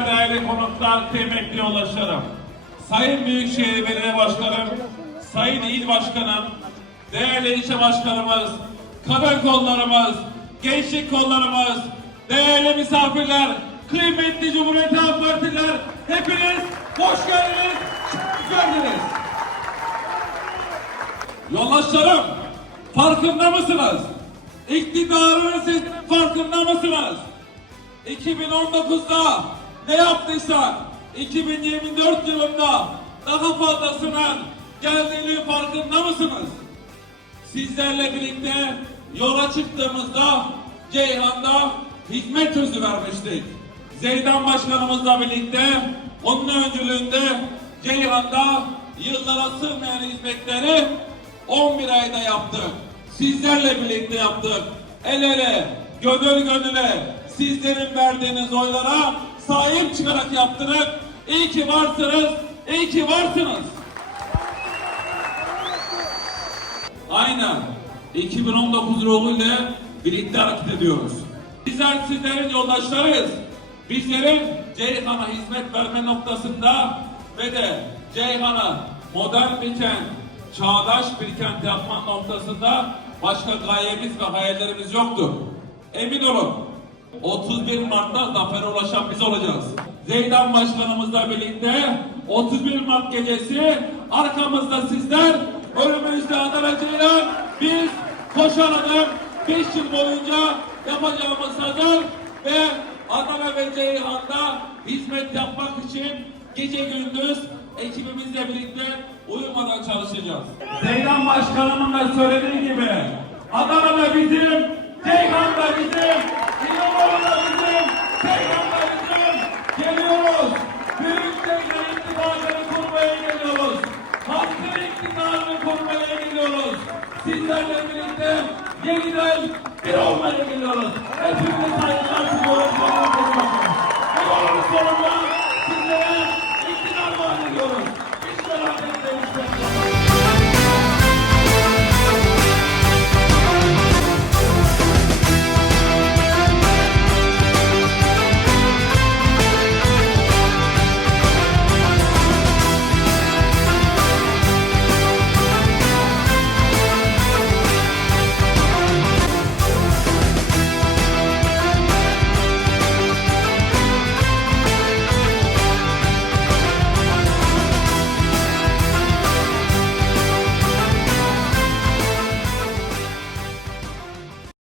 Değerli konuklar, kıymetli yoldaşlarım. Sayın Büyükşehir Belediye Başkanım, Sayın İl Başkanım, değerli ilçe başkanımız, kadın kollarımız, gençlik kollarımız, değerli misafirler, kıymetli Cumhuriyet Halk Partililer, hepiniz hoş geldiniz, şeref geldiniz. Yoldaşlarım, farkında mısınız? İktidarın farkında mısınız? 2019'da ne yaptıysak 2024 yılında daha fazlasının geldiğini farkında mısınız? Sizlerle birlikte yola çıktığımızda Ceyhan'da hizmet sözü vermiştik. Zeydan Başkanımızla birlikte onun öncülüğünde Ceyhan'da yıllara sığmayan hizmetleri 11 ayda yaptık. Sizlerle birlikte yaptık. El ele, gönül gönüle sizlerin verdiğiniz oylara sahip çıkarak yaptık. İyi ki varsınız, iyi ki varsınız. Aynen. 2019 yoluyla birlikte hareket ediyoruz. Bizler sizlerin yoldaşlarıyız. Bizlerin Ceyhan'a hizmet verme noktasında ve de Ceyhan'a modern bir kent, çağdaş bir kent yapma noktasında başka gayemiz ve hayallerimiz yoktur. Emin olun 31 Mart'ta zafere ulaşan biz olacağız. Zeydan Başkanımızla birlikte 31 Mart gecesi arkamızda sizler, önümüzde Adana Ceylan, biz koşan adam 5 yıl boyunca yapacağımız hazır ve Adana ve Ceyhan'da hizmet yapmak için gece gündüz ekibimizle birlikte uyumadan çalışacağız. Zeydan Başkanımın da söylediği gibi Adana'da bizim, Ceyhan'da bizim, iktidarını kurmaya geliyoruz. Sizlerle birlikte yeniden bir olmaya geliyoruz.